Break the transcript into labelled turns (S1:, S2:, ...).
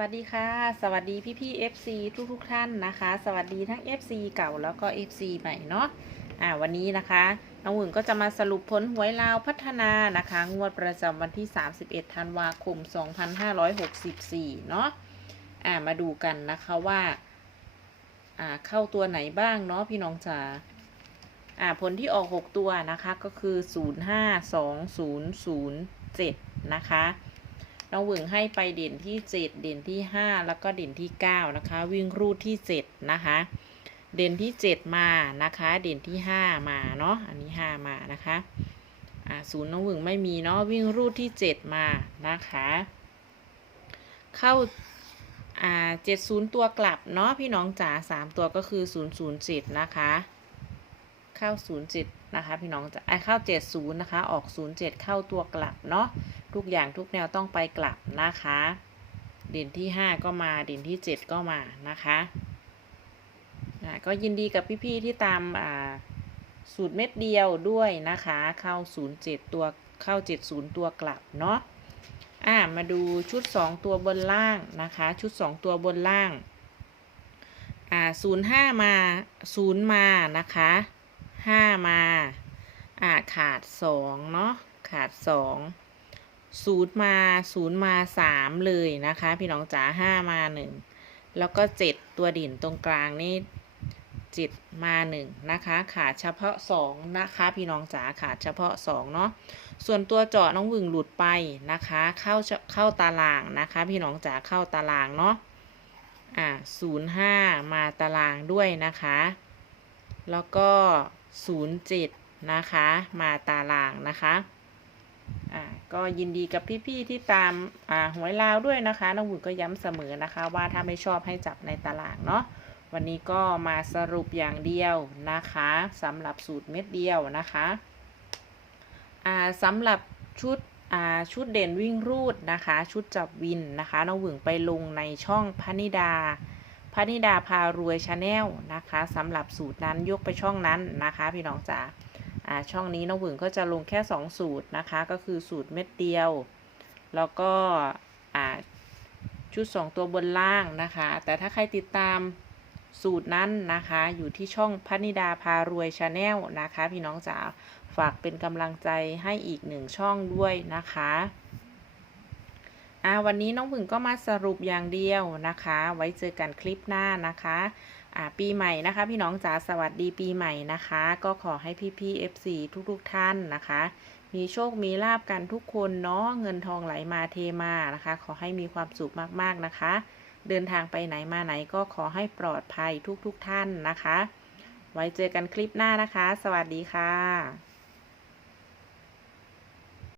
S1: วัสดีค่ะ สวัสดีพี่พี่ๆ FC ทุกทุกๆท่านนะคะ สวัสดีทั้ง FC เก่าแล้วก็ FC ใหม่เนาะอ่าวันนี้นะคะน้องหวึงก็จะมาสรุปผลหวยลาวพัฒนานะคะ งวดประจำวันที่ 31 ธันวาคม 2564 เนาะอ่ามาดูกันนะคะว่าอ่าเข้าตัวไหนบ้างเนาะพี่น้องจ๋าอ่าผลที่ออก 6 ตัวนะคะก็คือ 052007นะคะ น้องหวึงให้ไปเด่นที่ 7 เด่นที่ 5 แล้วก็เด่นที่ 9 นะคะ วิ่งรูดที่ 7 นะคะ เด่นที่ 7 มานะคะ เด่นที่ 5 มาเนาะอันนี้ 5 มานะคะอ่าศูนย์น้องหวึงไม่มีเนาะวิ่งรูดที่ 7 มานะคะ เข้าอ่า70ตัวกลับเนาะพี่น้องจ๋า3ตัวก็คือ007นะคะ เข้า 07 นะคะ พี่น้องจะไอเข้า 70 นะคะ ออก 07 เข้าตัวกลับเนาะทุกอย่างทุกแนวต้องไปกลับนะคะ เด่นที่ 5 ก็มาเด่นที่ 7 ก็มานะคะอ่าก็ยินดีกับพี่ๆที่ตามอ่าสูตรเม็ดเดียวด้วยนะคะ เข้า 07 ตัวเข้า 70 ตัวกลับเนาะอ่ามาดูชุด 2 ตัวบนล่างนะคะ ชุด 2 ตัวบนล่างอ่า05 มา 0 มานะคะ 5มา อ่าขาด2เนาะขาด2ศูนย์มาศูนย์มาสามเลยนะคะ พี่น้องจ๋าห้ามาหนึ่งแล้วก็เจ็ดตัวดิ่นตรงกลางนี่เจ็ดมาหนึ่งนะคะ ขาดเฉพาะสองนะคะ พี่น้องจ๋าขาดเฉพาะสองเนาะส่วนตัวเจาะน้องวึงหลุดไปนะคะ เข้าเข้าตารางนะคะ พี่น้องจ๋าเข้าตารางเนาะอ่าศูนย์ห้ามาตารางด้วยนะคะ แล้วก็ ศูนย์เจ็ดนะคะ มาตารางนะคะอ่าก็ยินดีกับพี่ๆที่ตามอ่าหวยลาวด้วยนะคะน้องบุญก็ย้ำเสมอนะคะ ว่าถ้าไม่ชอบให้จับในตารางเนาะวันนี้ก็มาสรุปอย่างเดียวนะคะสำหรับสูตรเม็ดเดียวนะคะอ่าสำหรับชุดอ่าชุดเด่นวิ่งรูดนะคะ ชุดจับวินนะคะน้องหวึงไปลงในช่องพนิดา พนิดาพารวยชาแนลนะคะสำหรับสูตรนั้นยกไปช่องนั้นนะคะ พี่น้องจ๋าอ่าช่องนี้น้องหวึงก็จะลงแค่ 2 สูตรนะคะ ก็คือสูตรเม็ดเดียว แล้วก็อ่าชุด 2 ตัวบนล่างนะคะ แต่ถ้าใครติดตามสูตรนั้นนะคะ อยู่ที่ช่องพนิดาพารวยชาแนลนะคะ พี่น้องจ๋าฝากเป็นกำลังใจให้อีกหนึ่งช่องด้วยนะคะ อ่าวันนี้น้องหวึงก็มาสรุปอย่างเดียวนะคะ ไว้เจอกันคลิปหน้านะคะอ่าปีใหม่นะคะ พี่น้องจ๋าสวัสดีปีใหม่นะคะ ก็ขอให้พี่พี่ๆ FC ทุกๆทท่านนะคะ มีโชคมีลาบกันทุกคนเนาะเงินทองไหลมาเทมานะคะ ขอให้มีความสุขมากๆนะคะ เดินทางไปไหนมาไหนก็ขอให้ปลอดภัยทุกๆทท่านนะคะ ไว้เจอกันคลิปหน้านะคะ สวัสดีค่ะ